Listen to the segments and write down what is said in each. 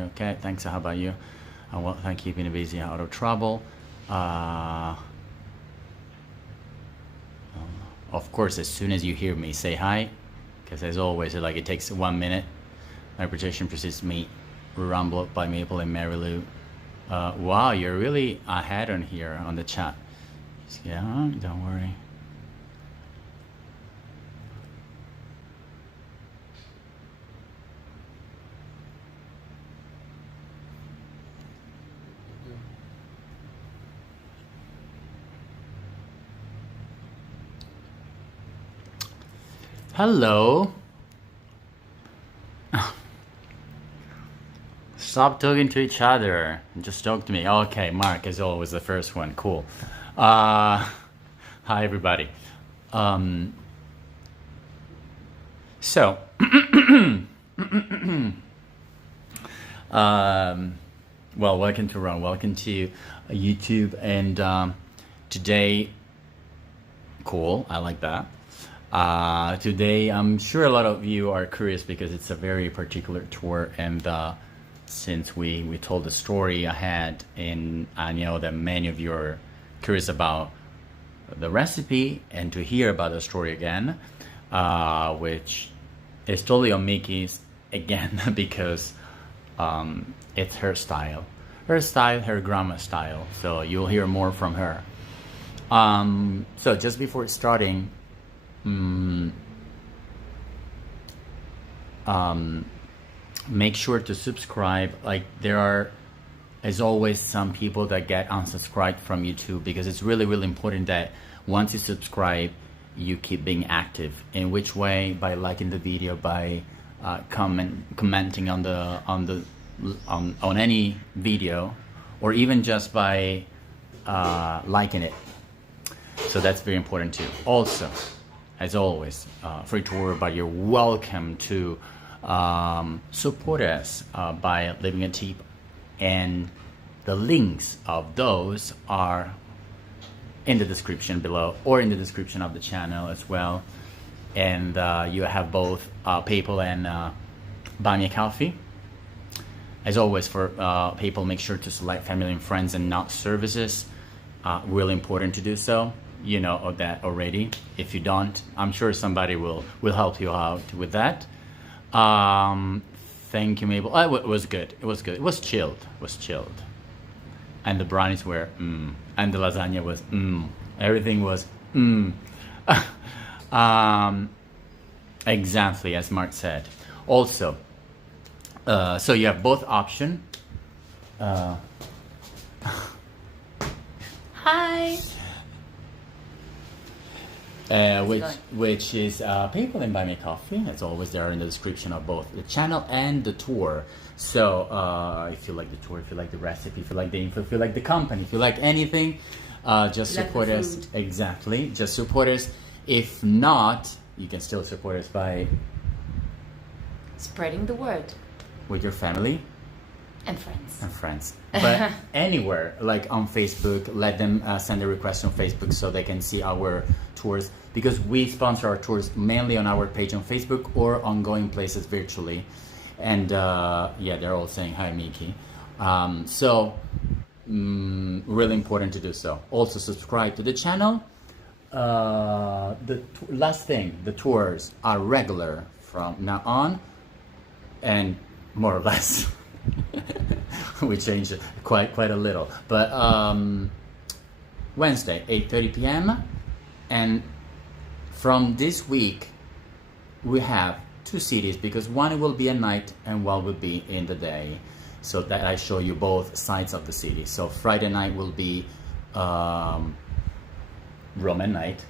you? Okay, thanks. How about you? Well, thank you. Keeping busy, out of trouble. Of course, as soon as you hear me, say hi, because as always, like it takes 1 minute. My reputation precedes me. Rumble by Maple and Mary Lou. Wow, you're really ahead on here on the chat. Yeah, don't worry. Hello. Stop talking to each other. Just talk to me. Okay, Mark is always the first one. Cool. Hi, everybody. So, well, welcome to Ron. Welcome to YouTube. And today, cool. I like that. Today, I'm sure a lot of you are curious because it's a very particular tour, and since we told the story ahead, and I know that many of you are curious about the recipe and to hear about the story again, which is totally on Micky's again because it's her style, her grandma style. So you'll hear more from her. So just before starting. Make sure to subscribe. Like, there are, as always, some people that get unsubscribed from YouTube because it's really, really important that once you subscribe, you keep being active. In which way? By liking the video, by commenting on any video, or even just by liking it. So that's very important too. Also, as always, free tour, but you're welcome to support us by leaving a tip, and the links of those are in the description below or in the description of the channel as well. And you have both PayPal and Buy Me a Coffee. As always, for PayPal, make sure to select family and friends and not services. Really important to do so. You know that already. If you don't, I'm sure somebody will help you out with that. Thank you, Mabel. Oh, it was good. It was good. It was chilled. It was chilled. And the brownies were and the lasagna was Everything was exactly as Mark said. Also, so you have both option. Hi. Which is PayPal and Buy Me a Coffee. It's always there in the description of both the channel and the tour. So if you like the tour, if you like the recipe, if you like the info, if you like the company, if you like anything, just support us. Exactly, just support us. If not, you can still support us by spreading the word with your family and friends. But anywhere, like on Facebook, let them send a request on Facebook so they can see our tours, because we sponsor our tours mainly on our page on Facebook or on Going Places virtually. And yeah, they're all saying hi, Micky. So really important to do so. Also subscribe to the channel. The last thing, the tours are regular from now on, and more or less. We changed it quite a little, but Wednesday 8:30 p.m. and from this week we have 2 cities, because one will be at night and one will be in the day, so that I show you both sides of the city. So Friday night will be Roman night,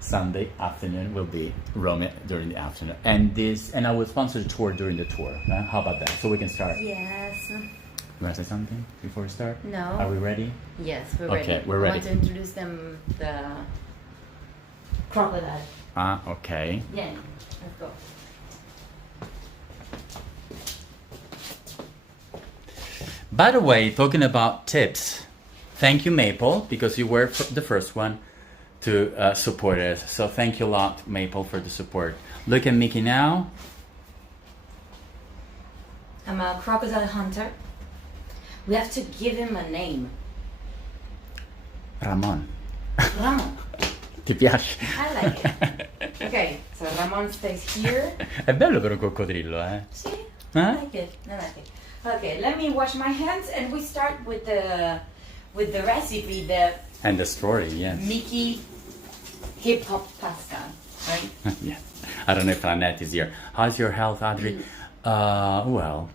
Sunday afternoon will be Rome during the afternoon, and I will sponsor the tour during the tour. How about that? So we can start. Yes. You want to say something before we start? No. Are we ready? Yes, we're ready. Okay, we're ready. I want to introduce them the crocodile. Okay. Yeah, let's go. By the way, talking about tips, thank you, Maple, because you were the first one to support us. So thank you a lot, Maple, for the support. Look at Micky now. I'm a crocodile hunter. We have to give him a name. Ramon. Ramon. Ti piace? I like it. Okay, so Ramon stays here. È bello per un coccodrillo, eh? See? Huh? I like it. I like it. Okay, let me wash my hands and we start with the recipe, the And the story, yes. Micky hip hop pasta, right? Yeah. I don't know if Annette is here. How's your health, Adri? Well,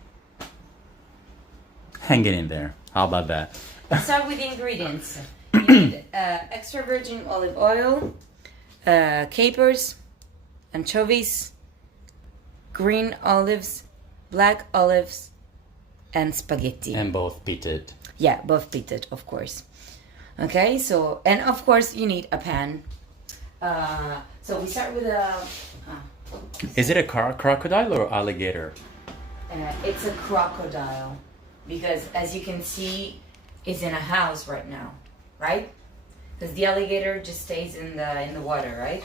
hanging in there. How about that? Let's start with the ingredients. You need extra virgin olive oil, capers, anchovies, green olives, black olives, and spaghetti. And both pitted. Yeah, both pitted, of course. Okay, so, and of course you need a pan. So we start with a... Is it a crocodile or alligator? It's a crocodile because, as you can see, it's in a house right now, right? Because the alligator just stays in the water, right?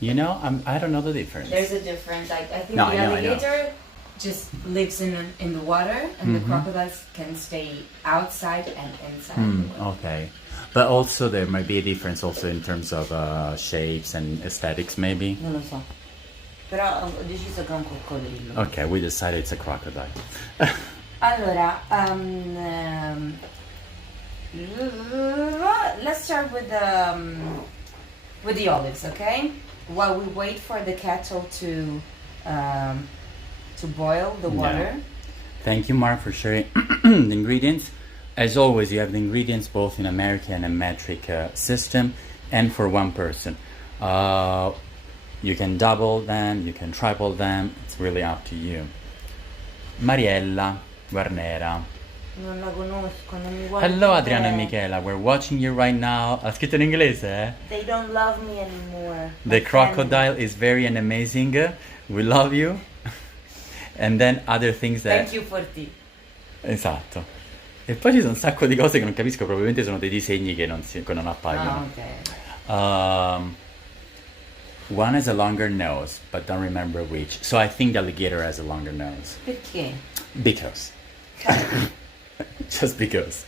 You know, I don't know the difference. There's a difference. I think No, the I know. alligator just lives in the water, and the crocodiles can stay outside and inside. The water. Okay. But also there might be a difference also in terms of shapes and aesthetics maybe. Non lo so. Però ho deciso che è un coccodrillo. Okay, we decided it's a crocodile. Allora, let's start with the olives, okay? While we wait for the kettle to boil the water. Thank you, Mark, for sharing the ingredients. As always, you have the ingredients both in American and metric system and for one person. You can double them, you can triple them, it's really up to you. Mariella Guarnera. Non la conosco, non mi vuole Hello vedere. Adriana and Michela, we're watching you right now. Ha scritto in inglese, eh? They don't love me anymore. The My crocodile is very and amazing. We love you. And then other things that... Thank you for tea. Esatto. E poi ci sono un sacco di cose che non capisco, probabilmente sono dei disegni che non appaiono. Ok. One has a longer nose, but don't remember which. So I think the alligator has a longer nose. Perché? Because. Just because.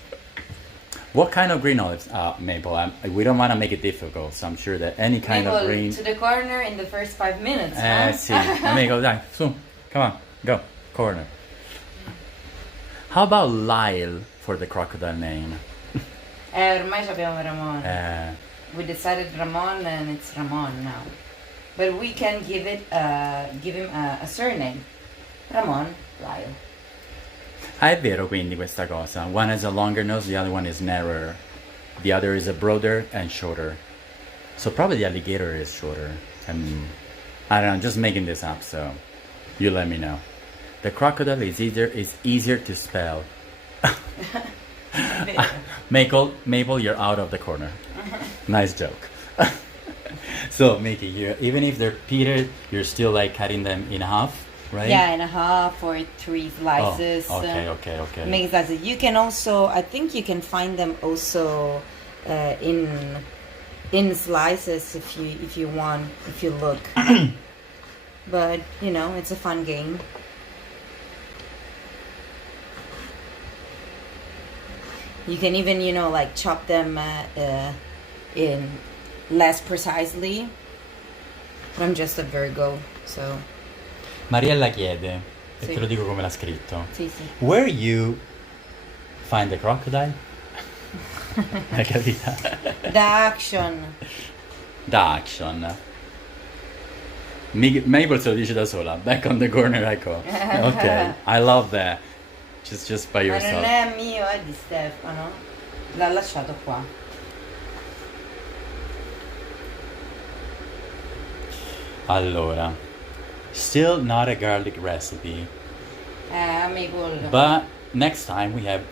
What kind of green olives? Maple. We don't want to make it difficult, so I'm sure that any kind of green... to the corner in the first 5 minutes, huh? Sì. Amico, dai, su. Come on, go. Corner. How about Lyle for the crocodile name? Ormai abbiamo Ramon. We decided Ramon and it's Ramon now. But we can give him a surname. Ramon Lyle. Ah, è vero quindi questa cosa. One has a longer nose, the other one is narrower. The other is a broader and shorter. So probably the alligator is shorter. I don't know, I'm just making this up, so you let me know. The crocodile is easier to spell. Mabel, you're out of the corner. Nice joke. So, Mickey, even if they're petered, you're still like cutting them in half, right? Yeah, in a half or 3 slices. Oh, okay. Make slices. You can also, I think you can find them also in slices if you want, if you look. But you know, it's a fun game. You can even, you know, like chop them in less precisely. But I'm just a Virgo, so. Mariella chiede, e Sì. te lo dico come l'ha scritto. Sì, sì. Where you find the crocodile? Hai capito? The action. The action. Mabel se lo dice da sola. Back on the corner I go. Ok, I love that. Just by Ma non yourself. è mio, è di Stefano. L'ha lasciato qua. Allora, still not a garlic recipe, Amico. but next time we have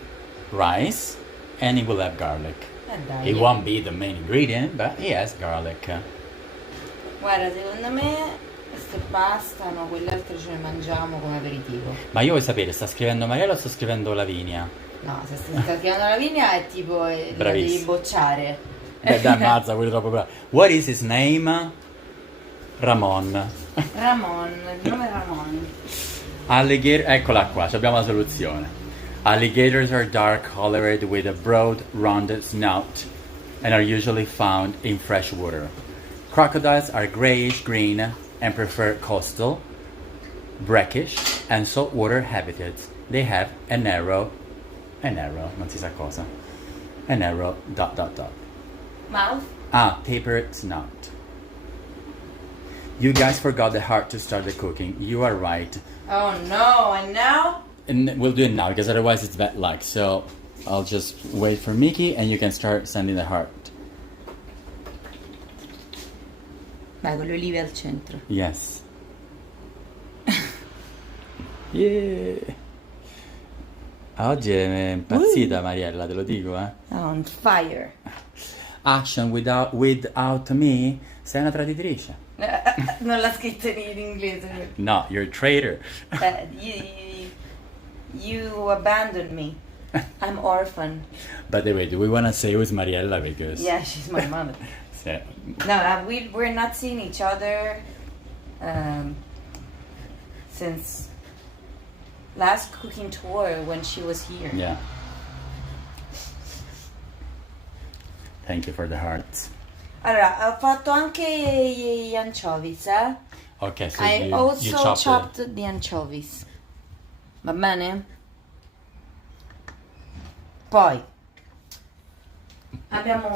rice and it will have garlic. Dai. It won't be the main ingredient, but it has garlic. Guarda, secondo me queste bastano, quelle altre ce le mangiamo come aperitivo. Ma io vuoi sapere, sta scrivendo Mariella o sta scrivendo Lavinia? No, se sta scrivendo la linea è tipo la devi Bravissimo. bocciare. Beh, dai, mazza, quello troppo bravo. What is his name? Ramon. Ramon, il nome è Ramon. Alligator, eccola qua, abbiamo la soluzione. Alligators are dark colored with a broad, rounded snout and are usually found in fresh water. Crocodiles are grayish green and prefer coastal, brackish, and saltwater habitats. They have a narrow, non si sa cosa, a narrow ... Mouth? Tapered snout. You guys forgot the heart to start the cooking. You are right. Oh no, and now? And we'll do it now because otherwise it's bad luck. So I'll just wait for Mickey and you can start sending the heart. Vai con le olive al centro. Yes. Yeah. Oggi è impazzita Mariella, te lo dico, eh. On fire. Action without me. Sei una traditrice. Non l'ha scritto in inglese. No, you're a traitor. You abandoned me. I'm orphan. By the way, do we want to say who's Mariella? Because Yeah, she's my mother. yeah. No, we're not seeing each other since last cooking tour when she was here. Yeah. Thank you for the hearts. Allora, ho fatto anche gli anchovies, eh? Okay, so I you also chopped it. the anchovies. Va bene? Poi abbiamo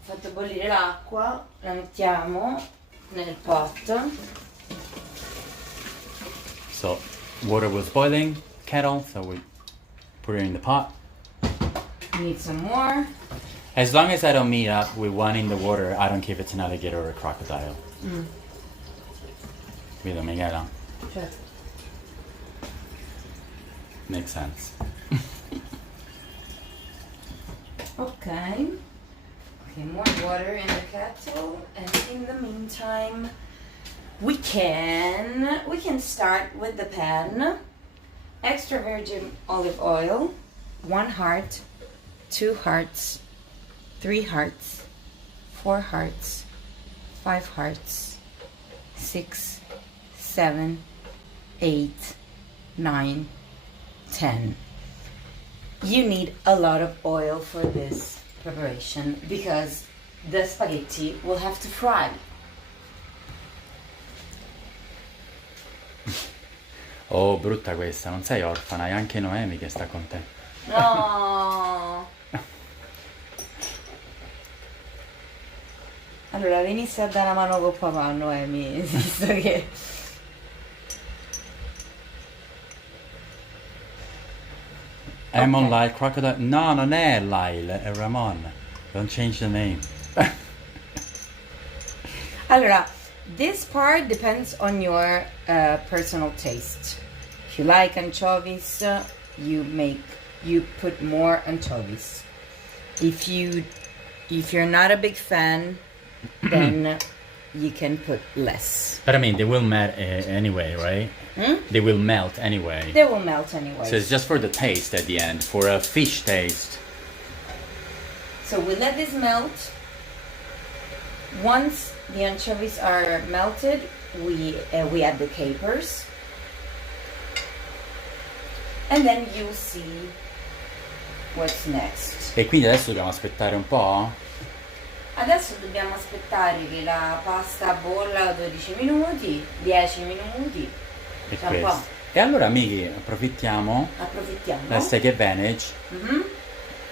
fatto bollire l'acqua, la mettiamo nel pot. So water was boiling, kettle, so we put it in the pot. Need some more. As long as I don't meet up with one in the water, I don't care if it's an alligator or a crocodile. Vedo, Michela? Certo. Makes sense. Okay. Okay, more water in the kettle, and in the meantime, we can start with the pan. Extra virgin olive oil, 1 heart, 2 hearts, 3 hearts, 4 hearts, 5 hearts, 6, 7, 8, 9, 10. You need a lot of oil for this preparation because the spaghetti will have to fry. Oh, brutta questa, non sei orfana, è anche Noemi che sta con te. No. Allora, venisse a dare una mano con papà, Noemi, visto che... Amon Okay. Lyle Crocodile. No, non è Lyle, è Ramon. Don't change the name. Allora, this part depends on your personal taste. If you like anchovies, you put more anchovies. If you're not a big fan, then you can put less. But I mean, they will melt anyway, right? They will melt anyway. They will melt anyway. So it's just for the taste at the end, for a fish taste. So we let this melt. Once the anchovies are melted, we add the capers, and then you'll see what's next. E quindi adesso dobbiamo aspettare un po'? Adesso dobbiamo aspettare che la pasta bolla 12 minuti, 10 minuti. E Tra un po'. questo. E allora, Micky, approfittiamo. Approfittiamo. Let's take advantage.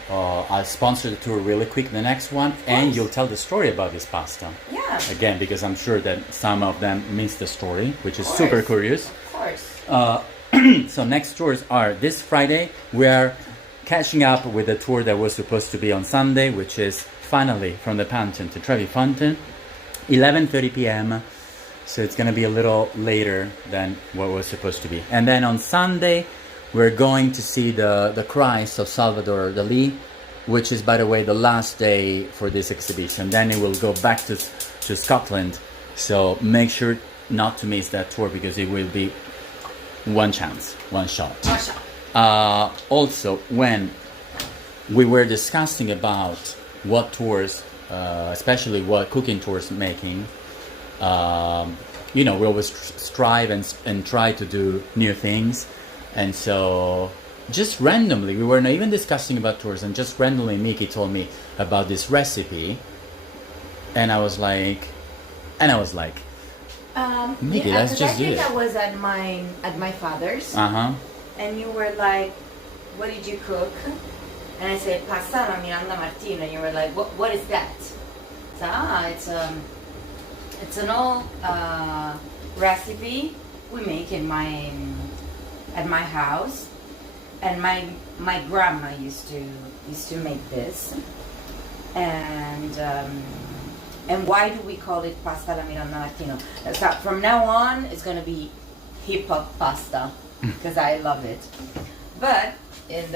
I'll sponsor the tour really quick, the next one, and you'll tell the story about this pasta. Yeah. Again, because I'm sure that some of them missed the story, which is Of super course. curious. Of course. So next tours are this Friday. We are catching up with the tour that was supposed to be on Sunday, which is finally from the Pantheon to Trevi Fountain, 11:30 p.m. So it's going to be a little later than what was supposed to be. And then on Sunday, we're going to see the Christ of Salvador Dali, which is, by the way, the last day for this exhibition. Then it will go back to Scotland. So make sure not to miss that tour because it will be one chance, one shot. Also, when we were discussing about what tours, especially what cooking tours making, you know, we always strive and try to do new things. And so just randomly, we were not even discussing about tours, and just randomly Micky told me about this recipe, and I was like, Micky, yeah, let's 'cause just do I think it. I was at my father's, Uh-huh. and you were like, "What did you cook?" And I said, "Pasta alla Miranda Martino." And you were like, "What is that?" So it's an old recipe we make at my house, and my grandma used to make this, and why do we call it pasta alla Miranda Martino? So from now on, it's gonna be hip hop pasta because I love it. But in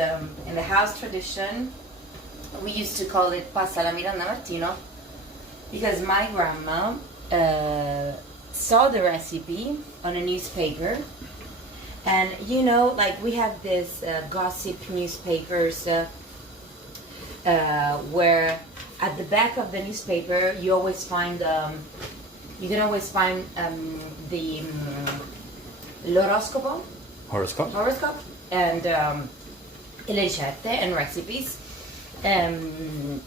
the house tradition, we used to call it pasta alla Miranda Martino because my grandma saw the recipe on a newspaper, and you know, like we have this gossip newspapers where at the back of the newspaper you always find you can always find the l'oroscopo Horoscope? and le ricette and recipes, and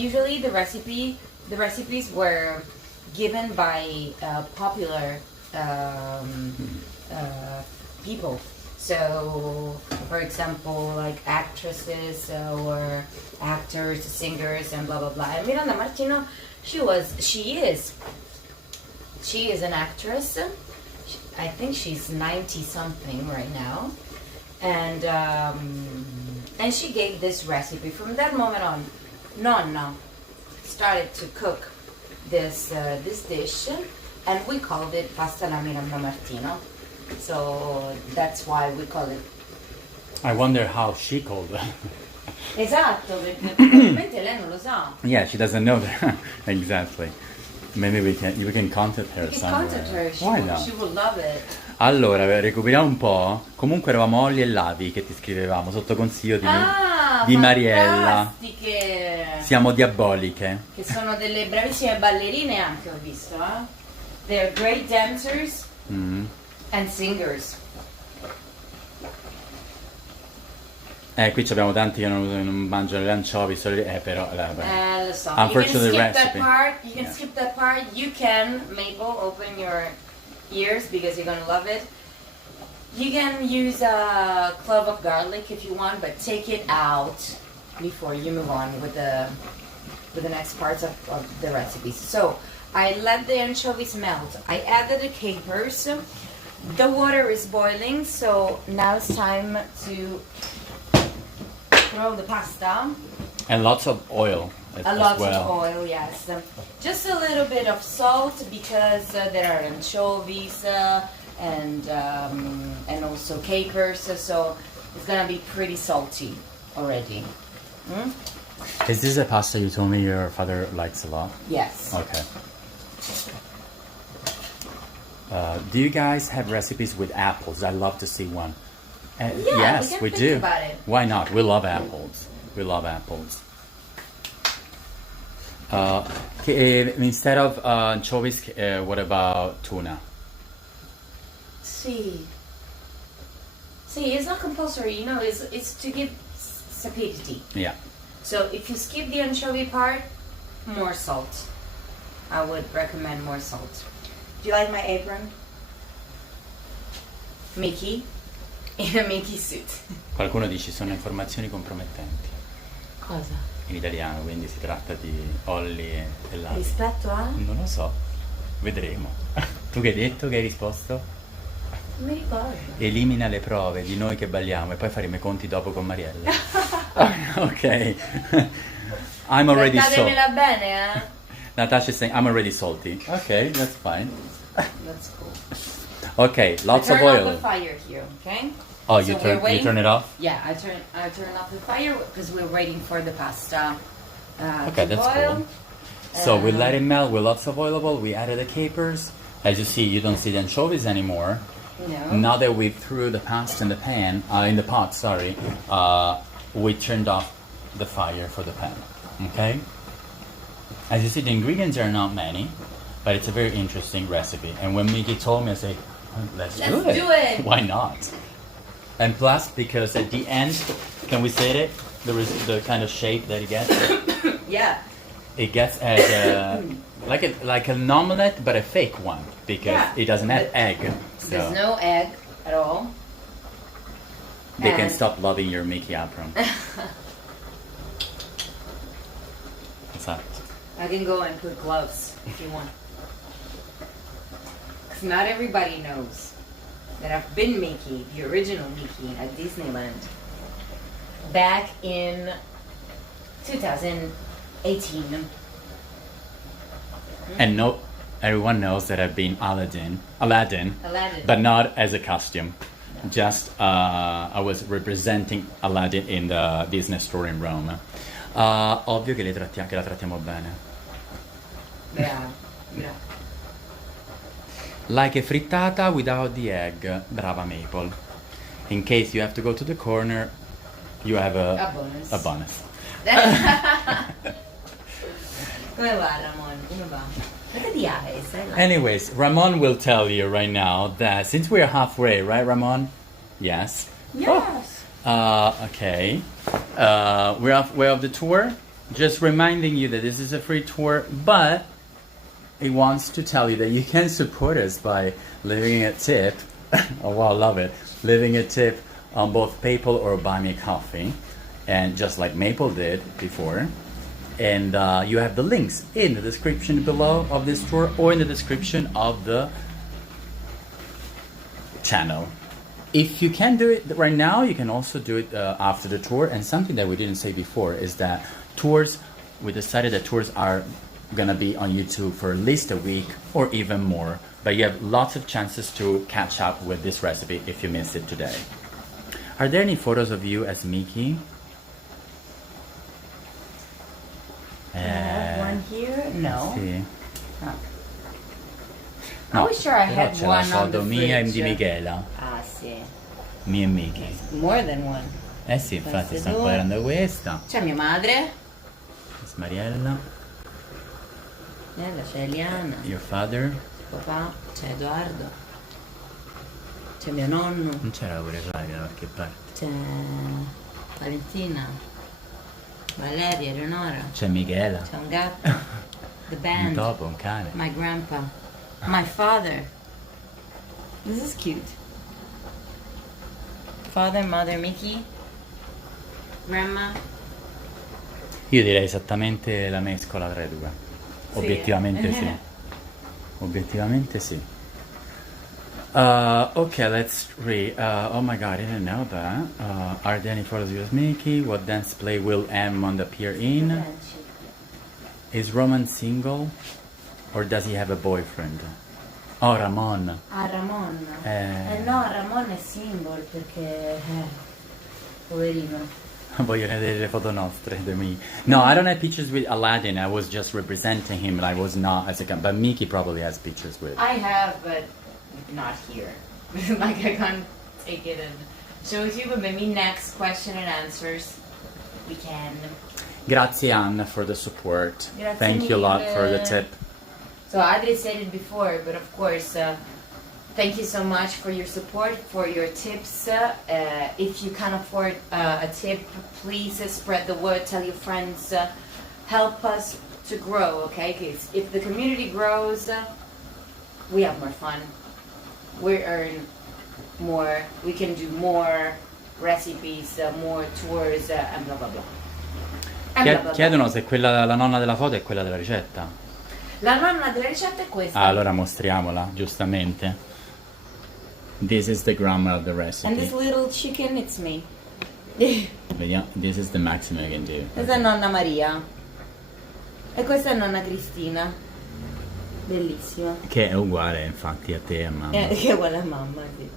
usually the recipes were given by popular people. So, for example, like actresses or actors, singers, and blah blah blah. And Miranda Martino, she is an actress. I think she's 90 something right now, and she gave this recipe. From that moment on, Nonna started to cook this dish, and we called it pasta alla Miranda Martino. So that's why we call it. I wonder how she called it. Esatto, perché probabilmente lei non lo sa. Yeah, she doesn't know that. Exactly. Maybe we can contact her You can somewhere. contact her. Why not? She will love it. Allora, recuperiamo un po'. Comunque eravamo Olli e Lavi che ti scrivevamo sotto consiglio di Mariella. Fantastiche! Siamo diaboliche. Che sono delle bravissime ballerine anche, ho visto, eh? They're great dancers and singers. Qui abbiamo tanti che non mangiano le anciovi, però Lo so. Unfortunately, You can skip recipe. that part. You can Yeah. skip that part. You can, Mabel, open your ears because you're gonna love it. You can use a clove of garlic if you want, but take it out before you move on with the next parts of the recipes. So I let the anchovies melt. I added the capers. The water is boiling, so now it's time to throw the pasta. And lots of oil A lot as well. of oil, yes. Just a little bit of salt because there are anchovies and also capers, so it's gonna be pretty salty already. Is this a pasta you told me your father likes a lot? Yes. Okay. Do you guys have recipes with apples? I love to see one. Yes, we we can do. think about it. Why not? We love apples. We love apples. Instead of anchovies, what about tuna? See, it's not compulsory. You know, it's to give sapidity. Yeah. So if you skip the anchovy part, more salt. I would recommend more salt. Do you like my apron? Mickey? In a Mickey suit. Qualcuno dice sono informazioni compromettenti Cosa? in italiano, quindi si tratta di Olli e Lavi. Rispetto a? Non lo so, vedremo. Tu che hai detto, che hai risposto? Non mi ricordo. Elimina le prove di noi che balliamo e poi faremo i conti dopo con Mariella. Ok. I'm already salty. Guardatemela bene, eh? Natasha is saying I'm already salty. Okay, that's fine. That's cool. Okay, lots of Turn off oil. the fire here, okay? Oh, So you we're waiting- turn it off? Yeah, I turn off the fire because we're waiting for the pasta Okay, to that's boil. cool. So we let it melt with lots of oil. We added the capers. As you see, you don't see the anchovies anymore. No. Now that we threw the pasta in the pan, in the pot, sorry, we turned off the fire for the pan. Okay. As you see, the ingredients are not many. But it's a very interesting recipe. And when Micky told me, I said, let's do it. Why not? And plus, because at the end, can we say it? The kind of shape that it gets. Yeah. It gets as like an omelette, but a fake one because it doesn't have egg. So there's no egg at all. They can stop loving your Micky apron. Esatto. I can go and put gloves if you want. Because not everybody knows that I've been Micky, the original Micky, at Disneyland back in 2018. And everyone knows that I've been Aladdin, but not as a costume. No. Just I was representing Aladdin in the Disney store in Rome. Ovvio che la trattiamo bene. Yeah. Like a frittata without the egg. Brava Maple. In case you have to go to the corner, you have a bonus. Come va, Ramon? Come va? Look at the eyes. Anyways, Ramon will tell you right now that since we're halfway, right, Ramon? Yes. Yes. Okay. We're halfway of the tour. Just reminding you that this is a free tour, but it wants to tell you that you can support us by leaving a tip. Oh wow, love it. Leaving a tip on both PayPal or Buy Me a Coffee, and just like Maple did before. And you have the links in the description below of this tour or in the description of the channel. If you can do it right now, you can also do it after the tour. And something that we didn't say before is that we decided that tours are gonna be on YouTube for at least a week or even more. But you have lots of chances to catch up with this recipe if you missed it today. Are there any photos of you as Micky? One here? No. Sì. I was sure I però had c'è one la on the foto mia e fridge. di Michela. Ah, sì. Mia e Micky. More than one. Eh sì, infatti Queste sto due. inquadrando questa. C'è mia madre. Questa è Mariella. C'è Eliana. Your father. Papà. C'è Edoardo. C'è mio nonno. Non c'era pure Flavia da qualche parte. C'è Valentina. Valeria, Eleonora. C'è Michela. C'è un gatto. The Un band. topo, un cane. My grandpa. My father. This is cute. Father, mother, Micky. Grandma. Io direi esattamente la mescola tra i due. Obiettivamente sì. Obiettivamente sì. Okay, let's read. Oh my god, I didn't know that. Are there any photos of you as Micky? What dance play will Edmond appear in? Is Roman single? Or does he have a boyfriend? Oh, Ramon. Ah, Ramon. No, Ramon è single perché... poverino. Voglio vedere le foto nostre. No, I don't have pictures with Aladdin. I was just representing him. I was not as a... But Micky probably has pictures with... I have, but not here. Like I can't take it and show it to you, but maybe next question and answers we can. Grazie Anna for the support. Grazie Thank you a lot mille. for the tip. So Adri said it before, but of course, thank you so much for your support, for your tips. If you can afford a tip, please spread the word, tell your friends, help us to grow, okay? Because if the community grows, we have more fun, we earn more, we can do more recipes, more tours, and blah blah blah. And blah, blah, blah. Chiedono se la nonna della foto è quella della ricetta. La nonna della ricetta è questa. Ah, allora mostriamola, giustamente. This is the grandma of the recipe. And this little chicken, it's me. Vediamo, this is the maximum I can do. Questa è nonna Maria. E questa è nonna Cristina. Bellissima. Che è uguale, infatti, a te e a mamma. Che è uguale a mamma, sì.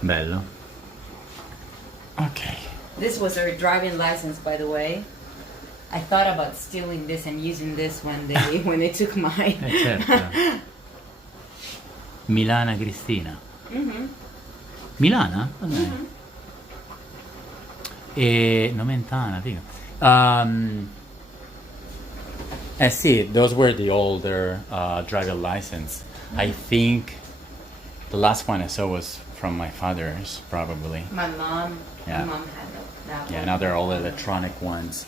Bello. Ok. This was her driving license, by the way. I thought about stealing this and using this when they took mine. Certo. Milana Cristina. Mm-hmm. Milana? Ok. Mm-hmm. E Nomentana, figa. See, those were the older driver license. I think the last one I saw was from my father's, probably. My mom Yeah. had that Yeah, one. now they're all electronic ones.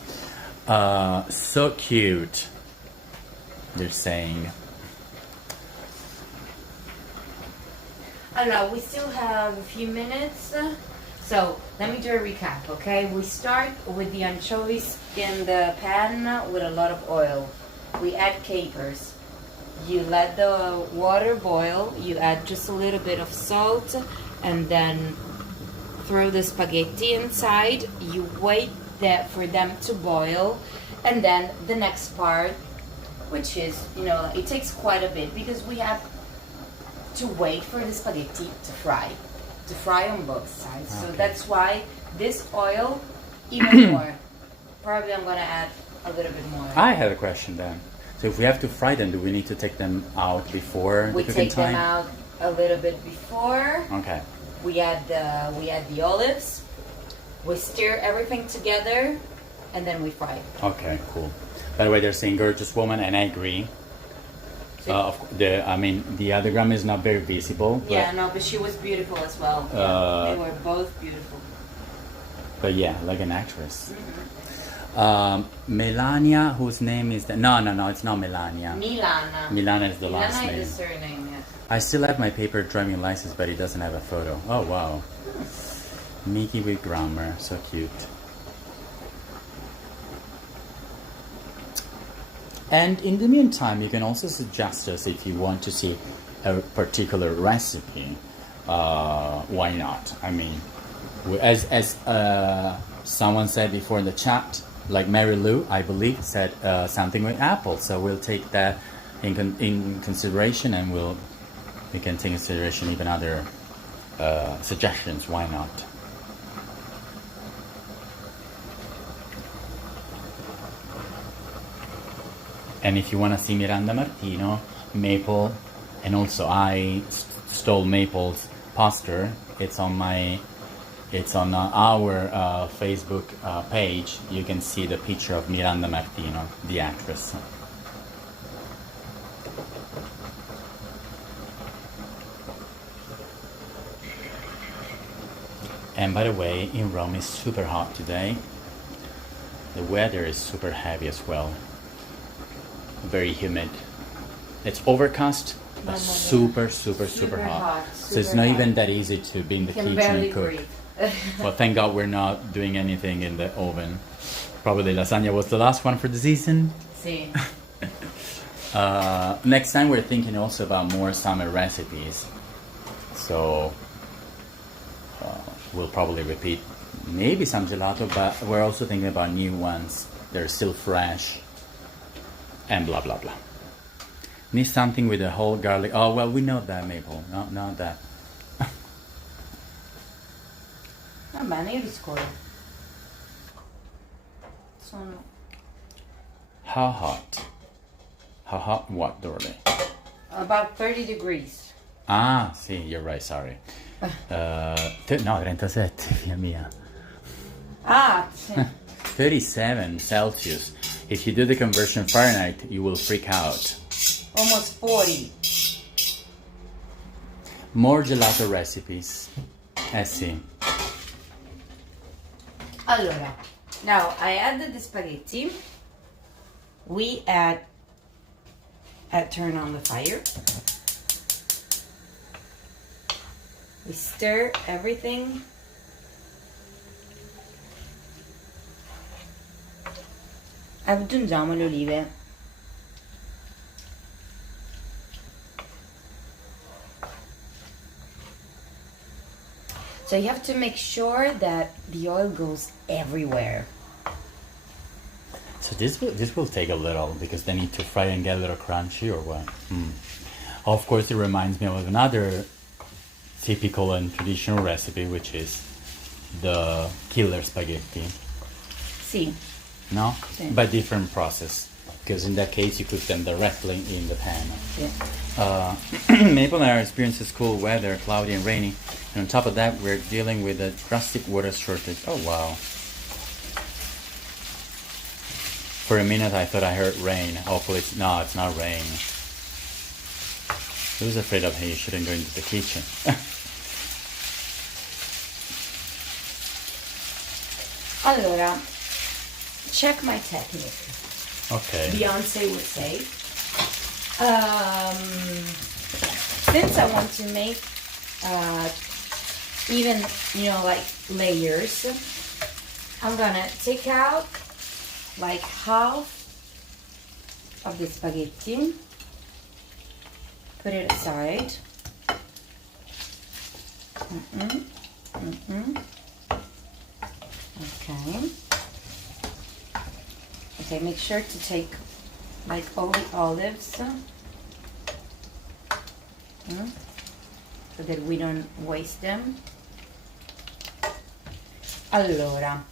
So cute, they're saying. I don't know, we still have a few minutes. So let me do a recap, okay? We start with the anchovies in the pan with a lot of oil. We add capers. You let the water boil, you add just a little bit of salt, and then throw the spaghetti inside. You wait there for them to boil, and then the next part, which is, it takes quite a bit because we have to wait for the spaghetti to fry on both sides. So Okay. that's why this oil, even more. Probably I'm gonna add a little bit more. I have a question then. So if we have to fry them, do we need to take them out before We the cooking take time? them out a little bit before. Okay. We add the olives. We stir everything together, and then we fry it. Okay, cool. By the way, they're saying gorgeous woman, and I agree. The other gram is not very visible. But, Yeah, no, but she was beautiful as well. They were both beautiful. But yeah, like an actress. Melania, whose name is no, it's not Melania. Milana. Milana is the last Milana name. is the surname, yeah. I still have my paper driving license, but it doesn't have a photo. Oh wow. Micky with grammar, so cute. And in the meantime, you can also suggest us if you want to see a particular recipe. Why not? I mean, as someone said before in the chat, like Mary Lou, I believe, said something with apple. So we'll take that in consideration, and we can take in consideration even other suggestions. Why not? And if you want to see Miranda Martino, Maple, and also I stole Maple's poster. It's on our Facebook page. You can see the picture of Miranda Martino, the actress. And by the way, in Rome it's super hot today. The weather is super heavy as well. Very humid. It's overcast, but super hot. So it's not even that easy to be in the kitchen and cook. Breathe. Well, thank God we're not doing anything in the oven. Probably lasagna was the last one for the season. See. Next time we're thinking also about more summer recipes. So we'll probably repeat maybe some gelato, but we're also thinking about new ones. They're still fresh. And blah blah blah. Need something with a whole garlic. Oh well, we know that, Maple. Not that. Va bene, io li scorro. Sono How hot? How hot? What, Dorley? about 30 degrees. Ah, sì, you're right. Sorry. No, 37, figlia mia. Ah, sì. 37 Celsius. If you do the conversion Fahrenheit, you will freak out. Almost 40. More gelato recipes. Sì. Allora, now I added the spaghetti. We turn on the fire. We stir everything. Aggiungiamo le olive. So you have to make sure that the oil goes everywhere. So this will take a little because they need to fry and get a little crunchy or what? Of course, it reminds me of another typical and traditional recipe, which is the killer spaghetti. Sì. No? Sì. But different process. Because in that case, you cook them directly in the pan. Yeah. Maple and I are experiencing cool weather, cloudy and rainy. And on top of that, we're dealing with a drastic water shortage. Oh, wow. For a minute, I thought I heard rain. Hopefully, no, it's not rain. I was afraid of, hey, you shouldn't go into the kitchen. Allora, check my technique. Okay. Beyonce would say. Since I want to make even, like layers, I'm gonna take out like half of the spaghetti, put it aside. Okay, make sure to take like all the olives so that we don't waste them. Allora,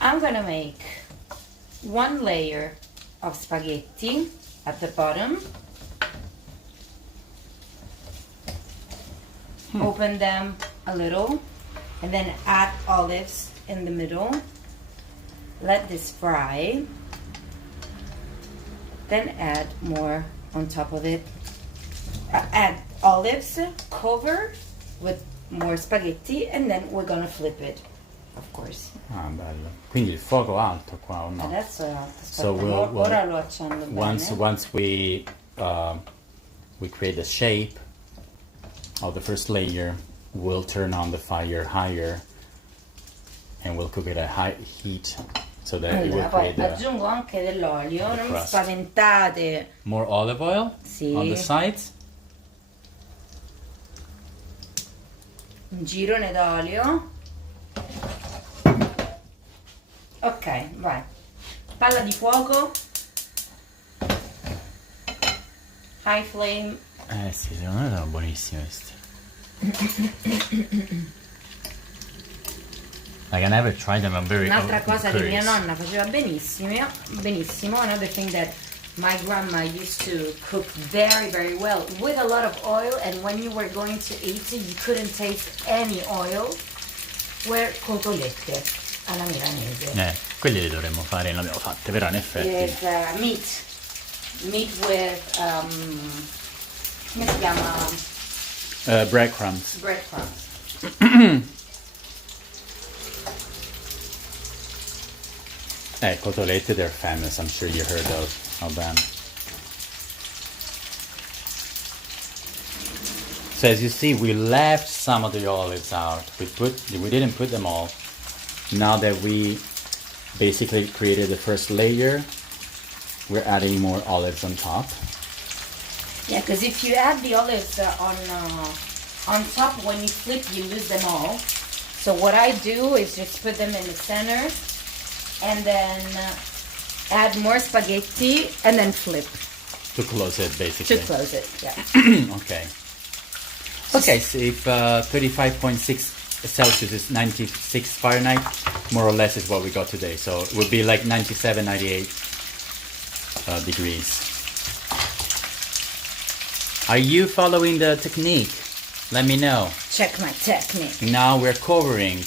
I'm gonna make one layer of spaghetti at the bottom. Open them a little and then add olives in the middle. Let this fry. Then add more on top of it. Add olives, cover with more spaghetti, and then we're gonna flip it, of course. Ah, bello. Quindi il fuoco alto qua o no? Adesso è alto. So Aspetta, ora lo accendo bene. Once we create the shape of the first layer, we'll turn on the fire higher and we'll cook it at high heat so that it will Allora, poi create the aggiungo anche dell'olio, non vi crust. spaventate. more olive oil Sì. on the sides. Un girone d'olio. Ok, vai. Palla di fuoco. High flame. Sì, secondo me sono buonissimi questi. Like I never tried them, I'm very Un'altra cosa che mia curious. nonna faceva benissimo, another thing that my grandma used to cook very, very well with a lot of oil, and when you were going to eat it, you couldn't taste any oil, were cotolette alla milanese. Quelli li dovremmo fare, non abbiamo fatte, però in effetti. With meat with, come si chiama? Breadcrumbs. Breadcrumbs. Cotolette, they're famous. I'm sure you heard of them. So as you see, we left some of the olives out. We didn't put them all. Now that we basically created the first layer, we're adding more olives on top. Yeah, because if you add the olives on top, when you flip, you lose them all. So what I do is just put them in the center, and then add more spaghetti, and then flip To close it, basically. to close it. Yeah. Okay. Okay, so if 35.6 Celsius is 96 Fahrenheit, more or less is what we got today. So it would be like 97, 98 degrees. Are you following the technique? Let me know. Check my technique. Now we're covering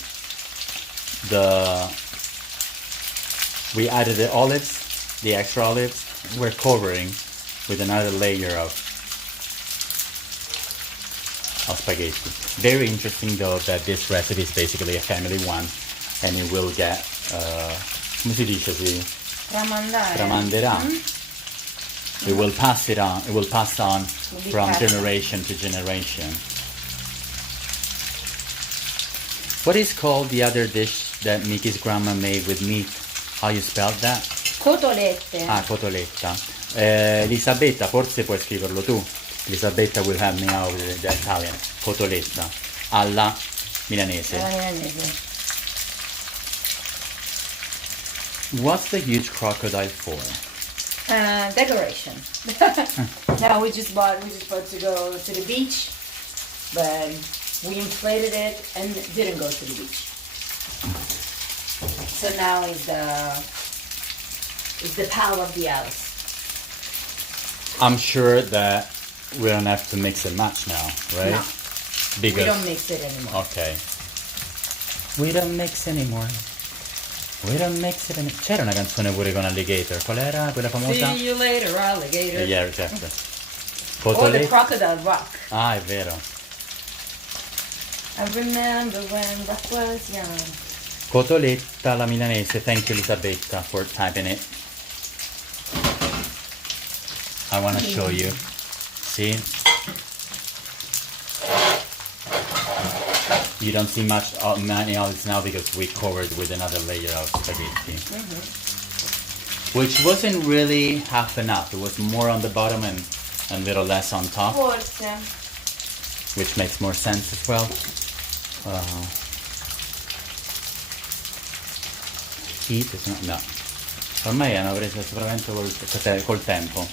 we added the olives, the extra olives. We're covering with another layer of spaghetti. Very interesting though that this recipe is basically a family one, and it will get, come si dice, tramanderà. It will pass it on. It will pass on from generation to generation. What is called the other dish that Micky's grandma made with meat? How you spelled that? Cotolette. Ah, cotoletta. Elisabetta, forse puoi scriverlo tu. Elisabetta will help me out with the Italian. Cotoletta. Alla milanese. What's the huge crocodile for? Decoration. Now we just bought to go to the beach, but we inflated it and didn't go to the beach. So now is the pal of the house. I'm sure that we don't have to mix and match now, right? No. Because, We don't mix it anymore. Okay. We don't mix anymore. We don't mix it in... C'era una canzone pure con Alligator. Qual era quella famosa? See you later, alligator. Yeah, certo. Or the Cotoletta. crocodile rock. Ah, è vero. I remember when rock was young. Cotoletta alla milanese. Thank you, Elisabetta, for typing it. I want to show you. See? You don't see many olives now because we covered with another layer of spaghetti. Which wasn't really half enough. It was more on the bottom and a little less on top. Forse. Which makes more sense as well. Heat is not... No. Ormai hanno preso il sopravvento col tempo.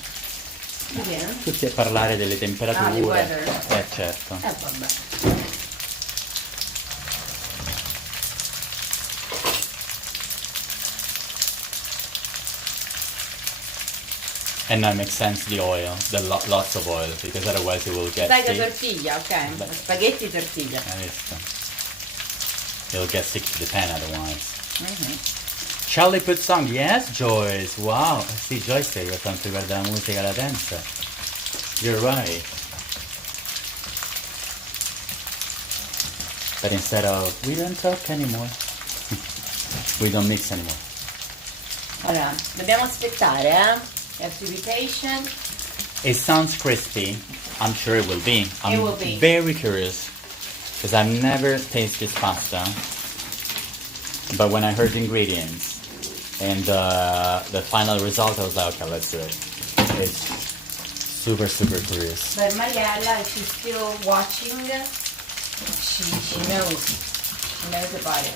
Again. Tutti a parlare delle temperature. di weather. Certo. Vabbè. And now it makes sense the oil, lots of oil, because otherwise it will get Like a stick. tortilla, ok. Spaghetti tortilla. Hai visto? It'll get stick to the pan otherwise. Charlie put song, yes Joyce, wow. Sì, Joyce per quanto riguarda la musica e la danza. You're right. But instead of, we don't talk anymore. We don't mix anymore. Allora, dobbiamo aspettare, eh? You have to be patient. It sounds crispy. I'm sure it will be. I'm It will be. very curious because I've never tasted this pasta. But when I heard the ingredients and the final result, I was like, okay, let's do it. It's super, super curious. But Mariella, if she's still watching, she knows. She knows about it.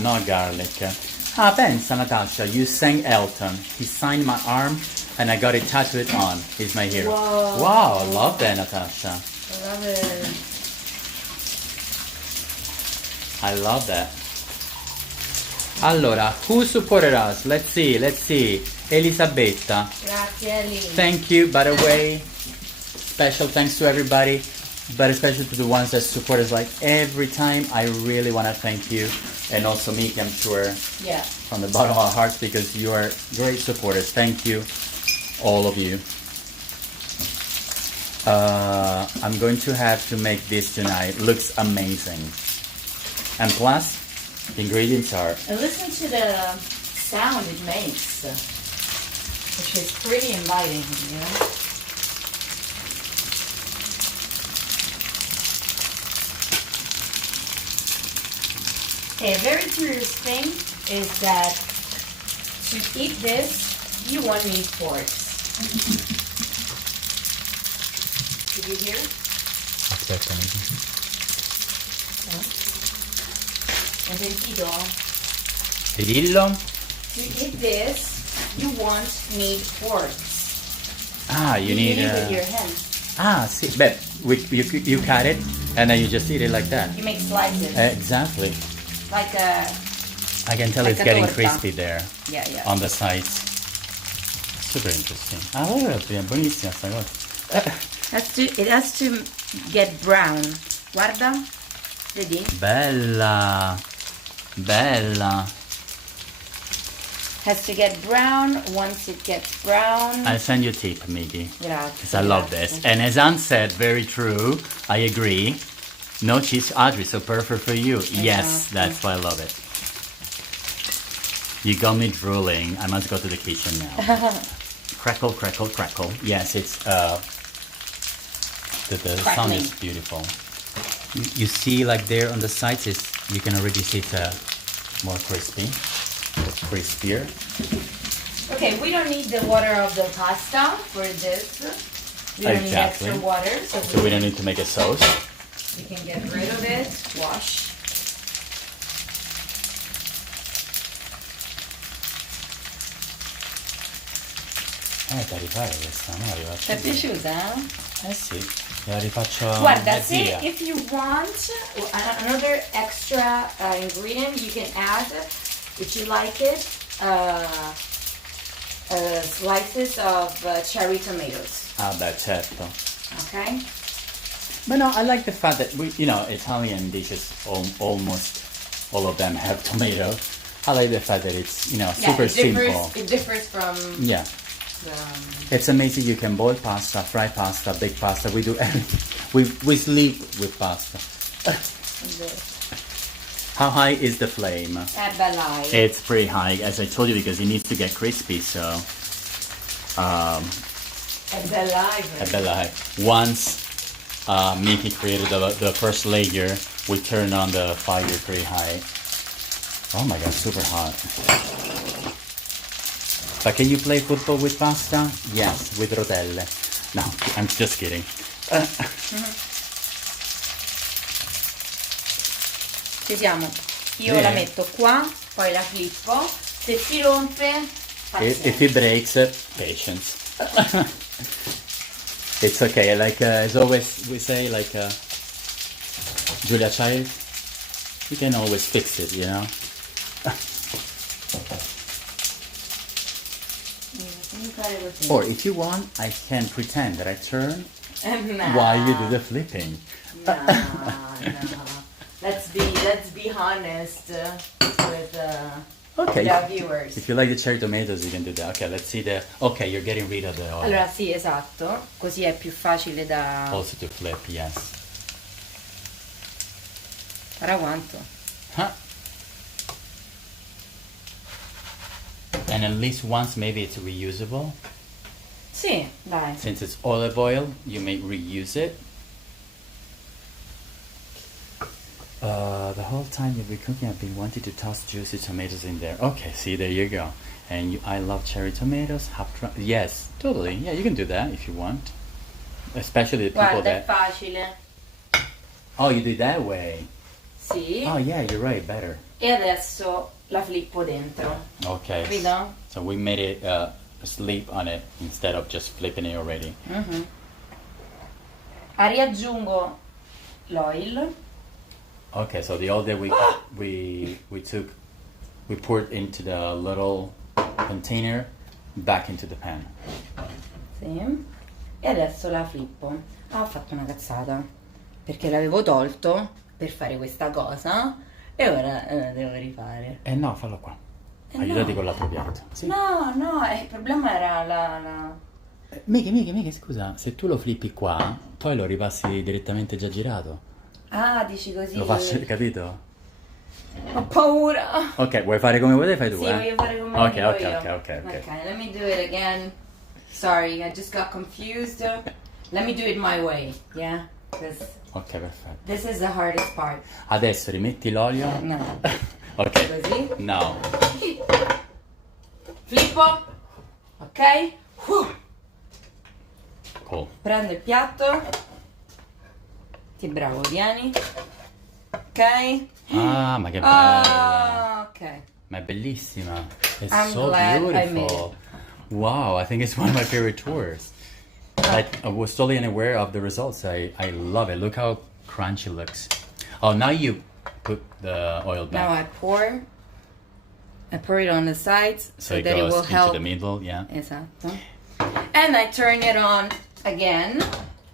Not garlic. Ah, pensa Natasha, you sang Elton. He signed my arm and I got it tattooed on. He's my hero. Whoa. Wow, I love that, Natasha. I love it. I love that. Allora, who supported us? Let's see. Elisabetta. Grazie, Eli. Thank you, by the way. Special thanks to everybody, but especially to the ones that support us like every time. I really want to thank you. And also Micky, I'm sure, Yeah. from the bottom of our hearts, because you are great supporters. Thank you, all of you. I'm going to have to make this tonight. Looks amazing. And plus, the ingredients are... And listen to the sound it makes, which is pretty inviting, you know? Okay, a very curious thing is that to eat this, you won't need forks. Did you hear? Aspetta, Micky. Hai sentito? Ridillo. To eat this, you won't need forks. Ah, you need... eat it with your hands. Ah, see, but you cut it and then you just eat it like that. You make slices. Exactly. Like a... I can tell Like it's a getting torta. crispy there Yeah, yeah. on the sides. Super interesting. Ah, è buonissima sta cosa. It has to get brown. Guarda. Vedi? Bella. Bella. Has to get brown. Once it gets brown... I'll send you a tip, Micky. Grazie. Because I love this. And as Anne said, very true. I agree. No cheese, Audrey, so perfect for you. Yes, that's why I love it. You got me drooling. I must go to the kitchen now. Crackle, crackle, crackle. Yes, it's the sound is beautiful. You see, like there on the sides, you can already see it's more crispy. It's crispier. Okay, we don't need the water of the pasta for this. We don't need extra water. So we don't need to make a sauce. We can get rid of it. Wash. Da rifare questa, no? Ti è piaciuta? Eh sì, la rifaccio Guarda, mia zia. if you want another extra ingredient, you can add, if you like it, slices of cherry tomatoes. Ah beh, certo. Okay? But no, I like the fact that Italian dishes almost all of them have tomato. I like the fact that it's, you know, super simple. It differs from Yeah. It's amazing. You can boil pasta, fry pasta, bake pasta. We do everything. We sleep with pasta. How high is the flame? bella high. It's pretty high, as I told you, because it needs to get crispy. So, bella high. Once Micky created the first layer, we turn on the fire pretty high. Oh my god, super hot. But can you play football with pasta? Yes, with rotelle. No, I'm just kidding. Ci siamo. Io la metto qua, poi la flippo. Se si rompe, if it breaks, patience. It's okay. Like as always, we say, like Julia Child, you can always fix it, you know. Or if you want, I can pretend that I turn while you do the flipping. No. Let's be honest with the viewers. If you like the cherry tomatoes, you can do that. Okay, let's see the. Okay, you're getting rid of the oil. Allora sì, esatto, così è più facile da. Also to flip, yes. Guarda quanto. Huh. And at least once, maybe it's reusable. Sì, dai. Since it's olive oil, you may reuse it. The whole time you've been cooking, I've been wanting to toss juicy tomatoes in there. Okay, see, there you go. And I love cherry tomatoes. Yes, totally. Yeah, you can do that if you want. Especially the people Guarda, è facile. Oh, you do it that way. Sì. Oh, yeah, you're right. Better. E adesso la flippo dentro. Okay. Capito? So we made it sleep on it instead of just flipping it already. Mm-hmm. Riaggiungo l'oil. Okay, so the oil that we poured into the little container back into the pan. Sì. E adesso la flippo. Ho fatto una cazzata perché l'avevo tolto per fare questa cosa e ora la devo rifare. No, fallo qua. Aiutati con l'altro piatto. Sì. No, il problema era la... Micky, scusa, se tu lo flippi qua, poi lo ripassi direttamente già girato. Ah, dici così. Lo faccio, capito? Ho paura. Ok, vuoi fare come vuoi, fai tu, Sì, voglio fare come voglio io. Ok. Okay, let me do it again. Sorry, I just got confused. Let me do it my way, yeah? Ok, perfetto. This is the hardest part. Adesso rimetti l'olio. No. Ok. Così. No. Flippo. Ok. Cool. Prendo il piatto. Che bravo, vieni. Ok. Ah, ma che bella. Ah, ok. Ma è bellissima. It's I'm so glad I made beautiful. Wow, I think it's one of my favorite tours. I was totally unaware of the results. I love it. Look how crunchy it looks. Oh, now you put the oil back. Now I pour it on the sides so it that goes it will into help. the middle, yeah. Esatto. And I turn it on again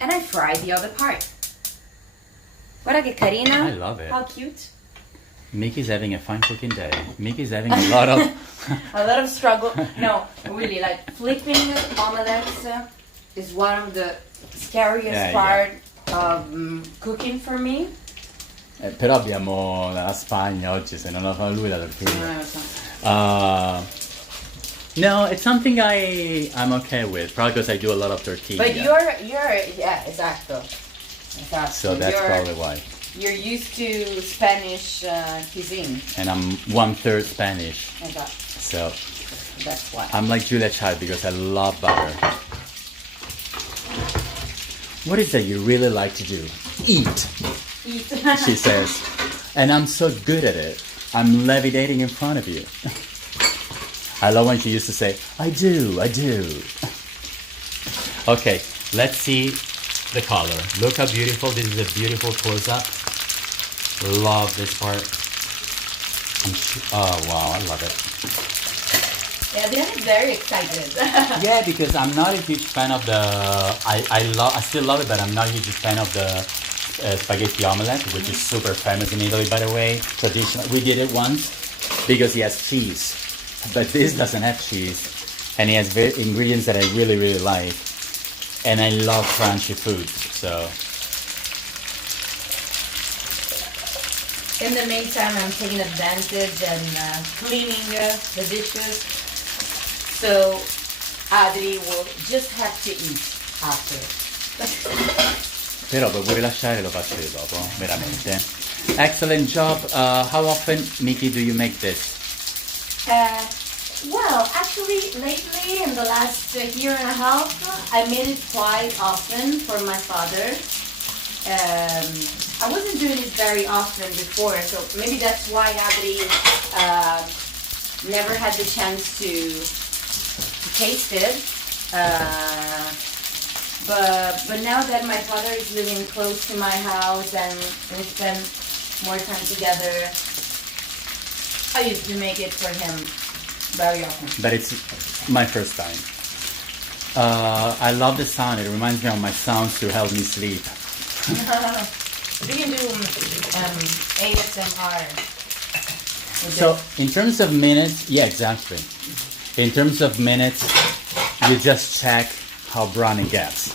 and I fry the other part. Guarda che carina. I love it. How cute. Micky's having a fine cooking day. Micky's having a lot of... A lot of struggle. No, really, like flipping omelets is one of the scariest part of cooking for me. Però abbiamo la Spagna oggi, se non la fa lui la tortilla. No, it's something I'm okay with. Probably because I do a lot of tortilla. But you're yeah, exacto. So that's probably why. You're used to Spanish cuisine. And I'm 1/3 Spanish. Esatto. So that's why. I'm like Julia Child because I love butter. What is that you really like to do? Eat. Eat. She says. And I'm so good at it. I'm levitating in front of you. I love when she used to say, I do. Okay, let's see the color. Look how beautiful. This is a beautiful close-up. Love this part. Oh, wow, I love it. Yeah, they're very excited. Yeah, because I'm not a huge fan of the... I still love it, but I'm not a huge fan of the spaghetti omelette, which is super famous in Italy, by the way. Traditional. We did it once because he has cheese, but this doesn't have cheese, and he has ingredients that I really, really like, and I love crunchy food. So In the meantime, I'm taking advantage and cleaning the dishes. So Adri will just have to eat after. però per rilasciare lo faccio io dopo, veramente. Excellent job. How often, Micky, do you make this? Well, actually, lately, in the last year and a half, I made it quite often for my father. I wasn't doing it very often before, so maybe that's why Adri never had the chance to taste it. But now that my father is living close to my house and we spend more time together, I used to make it for him very often. But it's my first time. I love the sound. It reminds me of my sounds to help me sleep. We can do ASMR. So, in terms of minutes, yeah, exactly. In terms of minutes, you just check how brown it gets.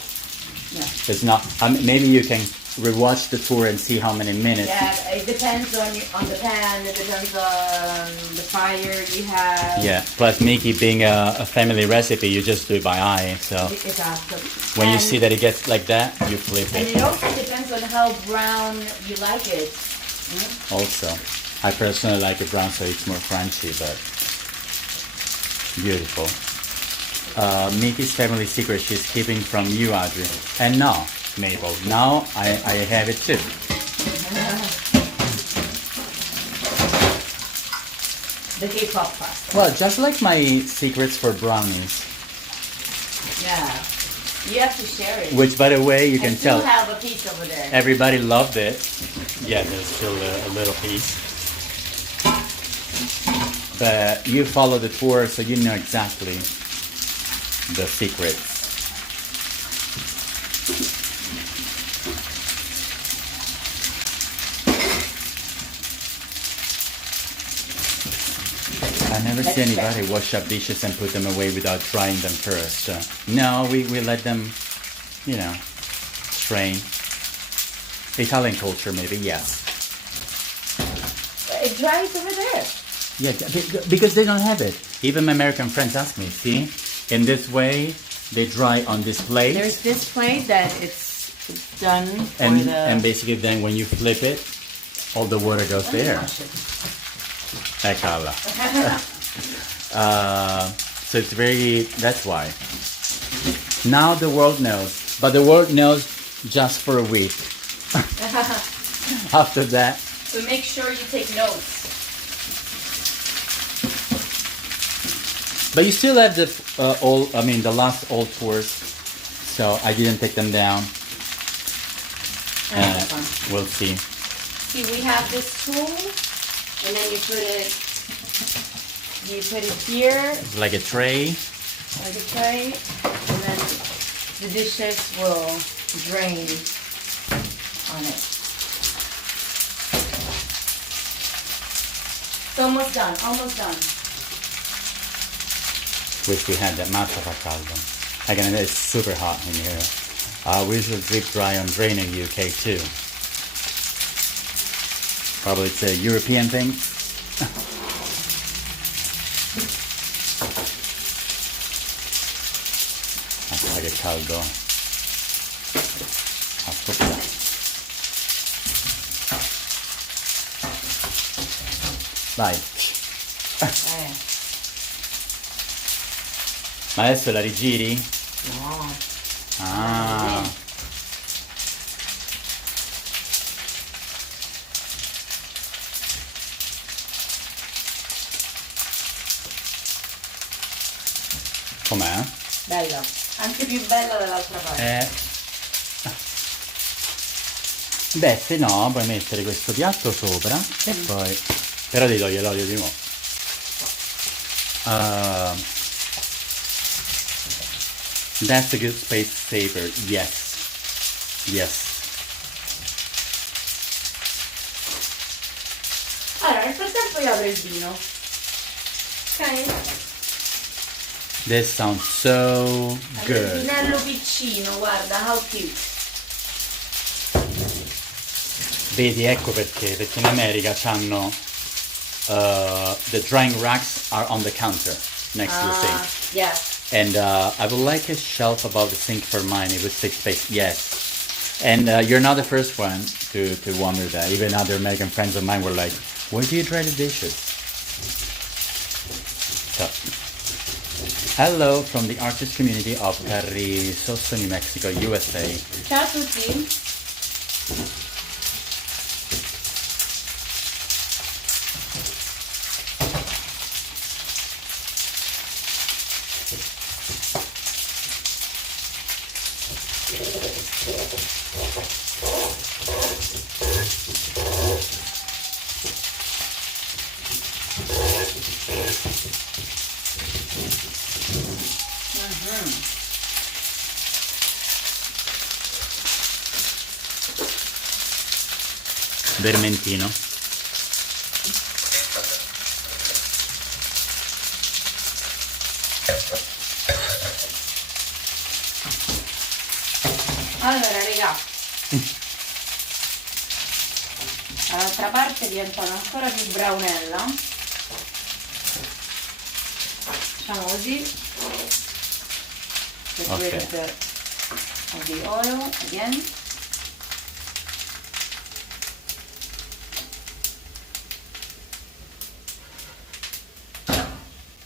Yeah. It's not. Maybe you can rewatch the tour and see how many minutes. Yeah, it depends on the pan. It depends on the fire you have. Yeah. Plus, Micky being a family recipe, you just do it by eye. So Exactly. when you see that it gets like that, you flip And it. it also depends on how brown you like it. Also, I personally like it brown, so it's more crunchy, but beautiful. Micky's family secret she's keeping from you, Audrey. And now, Mabel, now I have it too. The K-pop pasta. Well, just like my secrets for brownies, Yeah. You have to share it. which, by the way, you can I still tell have a piece over there. everybody loved it. Yeah, there's still a little piece. But you follow the tour, so you know exactly the secrets. I never see anybody wash up dishes and put them away without drying them first. No, we let them, strain. Italian culture, maybe, yes. It dries over there. Yeah, because they don't have it. Even my American friends ask me, see? In this way, they dry on this plate. There's this plate that it's done for And basically then when you flip it, all the water goes there. Eccola. So it's that's why. Now the world knows. But the world knows just for a week. After that. So make sure you take notes. But you still have the the last old tours. So I didn't take them down. We'll see. See, we have this tool, and then you put it here, It's like a tray. like a tray, and then the dishes will drain on it. It's almost done, almost done. Wish we had that mazza fa caldo. Again, it's super hot in here. We usually drip dry on drain in the UK too. Probably it's a European thing. Aspetta che caldo. Aspetta. Vai. Ma adesso la rigiri? No. Ah. Com'è? Bella, anche più bella dall'altra parte. Beh, se no puoi mettere questo piatto sopra e poi... Però devi togliere l'olio di nuovo. That's a good space saver. Yes. Yes. Allora, nel frattempo io apro il vino. Ok? This sounds so Il good. vinello piccino, guarda, how cute. Vedi, ecco perché in America c'hanno the drying racks are on the counter next to the sink. Yeah. And I would like a shelf above the sink for mine. It would take space. Yes. And you're not the first one to wonder that. Even other American friends of mine were like, where do you dry the dishes? So, hello from the artist community of Carrizoso, New Mexico, USA. Ciao a tutti. Vermentino. Allora, raga. Dall'altra parte diventano ancora più brownella. Facciamo così. Get rid of the oil again.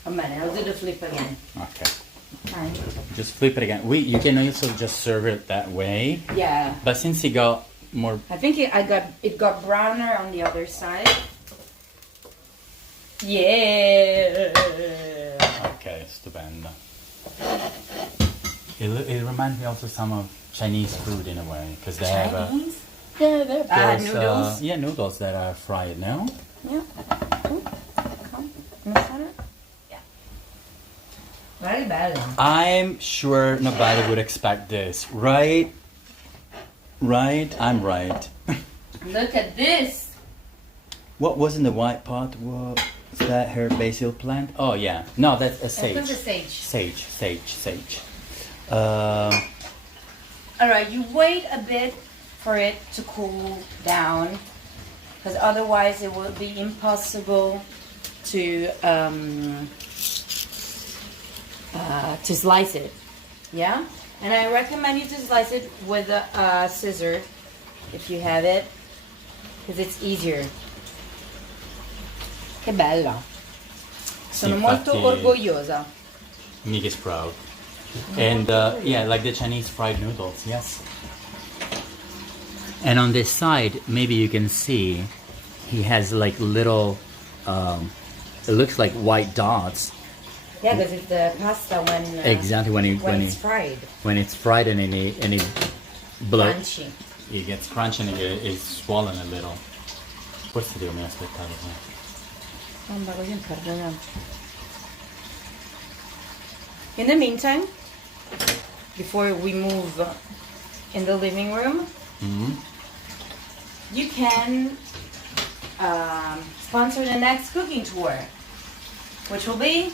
Va bene, I'll do the flip again. Okay. Okay. Just flip it again. You can also just serve it that way. Yeah. But since it got more... I think it got browner on the other side. Yeah. Okay, stupendo. It reminds me also some of Chinese food in a way. Because they have Chinese? they have Noodles? yeah, noodles that are fried, no? Yeah. Come. Yeah. Very bella. I'm sure nobody would expect this, right? Right? I'm right. Look at this. What was in the white pot? What is that? Her basil plant? Oh yeah. No, that's a sage. That's a sage. Sage. Alright, you wait a bit for it to cool down, because otherwise it will be impossible to slice it. Yeah? And I recommend you to slice it with a scissor if you have it, because it's easier. Che bella. Sono molto orgogliosa. Micky's proud. And yeah, like the Chinese fried noodles, yes. And on this side, maybe you can see, he has like little, it looks like white dots. Yeah, because it's the pasta when Exactly when it's fried. When it's fried and it Crunchy. it gets crunchy and it is swollen a little. Forse devo mi aspettare. In the meantime, before we move in the living room, you can sponsor the next cooking tour, which will be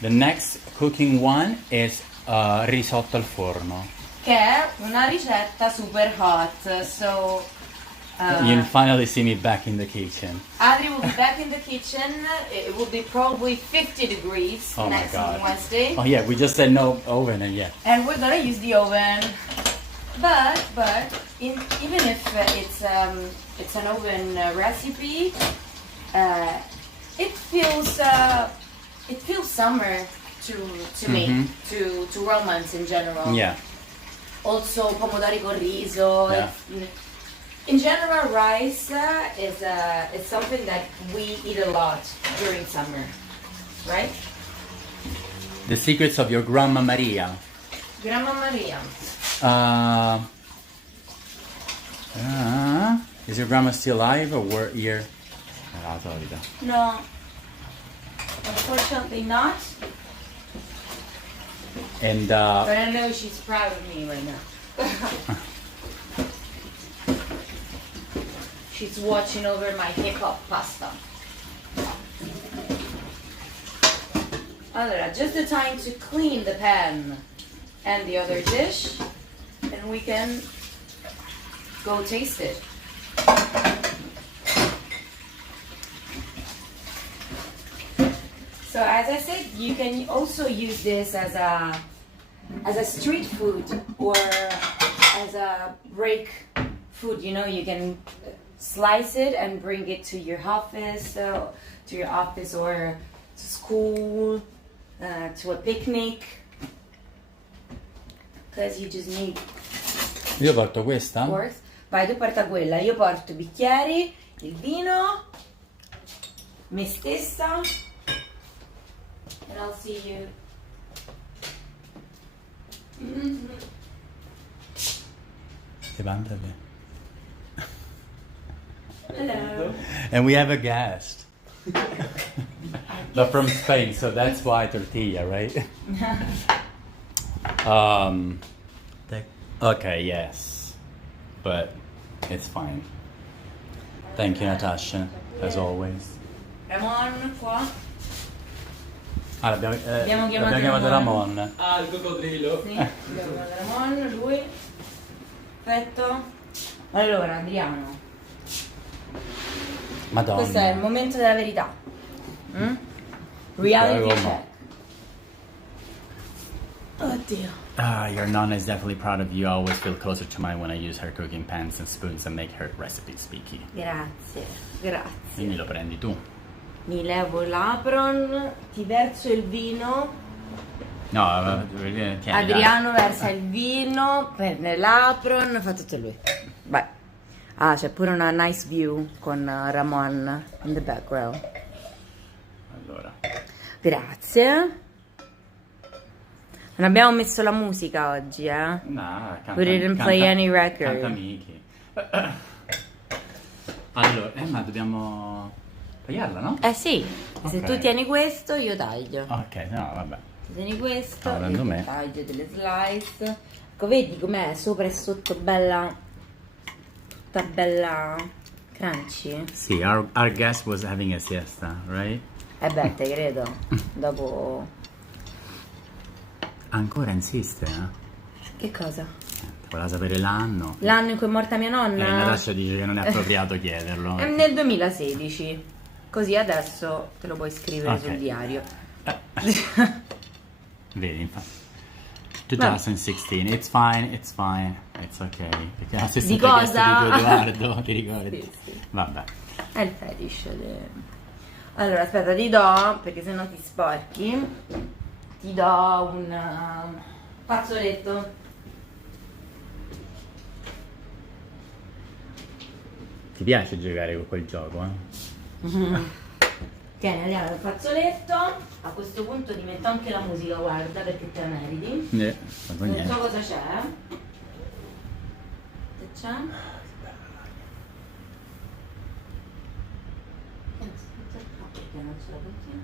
The next cooking one is risotto al forno. che è una ricetta super hot. So You'll finally see me back in the kitchen. Adri will be back in the kitchen. It will be probably 50 degrees Oh my next God. Wednesday. Oh yeah, we just said no oven and yeah. And we're gonna use the oven, but even if it's an oven recipe, it feels summer to me, to romance in general. Yeah. Also pomodori con riso. Yeah. In general, rice is something that we eat a lot during summer, right? The secrets of your Grandma Maria. Grandma Maria. Is your grandma still alive or were here? No, unfortunately not. And But I know she's proud of me right now. She's watching over my hip hop pasta. Allora, just the time to clean the pan and the other dish, and we can go taste it. So as I said, you can also use this as a street food or as a break food. You know, you can slice it and bring it to your office, or to school, to a picnic, because you just need. Io porto questa? Of course. Vai, tu porta quella, io porto i bicchieri, il vino, me stessa, and I'll see you. Hello. And we have a guest. But from Spain, so that's why tortilla, right? Okay, yes. But it's fine. Thank you, Natasha, as always. Ramon, qua. Ah, Abbiamo chiamato Ramon. Ah, il coccodrillo? Sì, abbiamo chiamato Ramon, lui. Perfetto. Allora, Adriano. Madonna. Questo è il momento della verità. Reality Prego. check. Oddio. Your nonna is definitely proud of you. I always feel closer to mine when I use her cooking pans and spoons and make her recipes speaky. Grazie, grazie. Quindi lo prendi tu. Mi levo l'apron, ti verso il vino. No, tieni, Adriano versa il vino, prende l'apron, fa tutto lui. Vai. Ah, c'è pure una nice view con Ramon in the background. Allora. Grazie. Non abbiamo messo la musica oggi, eh? No, canta, We didn't play any record. Canta Micky. Allora, ma dobbiamo tagliarla, no? Eh sì, se Ok. tu tieni questo io taglio. Ok, no, vabbè. Se tieni questo Stavo dando io me. taglio delle slice. Ecco, vedi com'è sopra e sotto bella, tutta bella crunchy? Sì, our guest was having a siesta, right? Eh beh, te credo. Dopo... Ancora insiste, eh? Che cosa? Voleva sapere l'anno. L'anno in cui è morta mia nonna? Natascia dice che non è appropriato chiederlo. È nel 2016. Così adesso te lo puoi scrivere Ok. sul diario. Vedi, infatti. 2016, it's fine, it's okay. Perché è la stessa Di richiesta cosa? di tuo Edoardo, ti ricordi? Sì, sì. Vabbè. È il fetish. Allora, aspetta, ti do, perché sennò ti sporchi, ti do un fazzoletto. Ti piace giocare con quel gioco, eh? Tieni, andiamo al fazzoletto. A questo punto ti metto anche la musica, guarda, perché te la meriti. Tanto Non niente. so cosa c'è. Che c'è? Perché non ce la metti?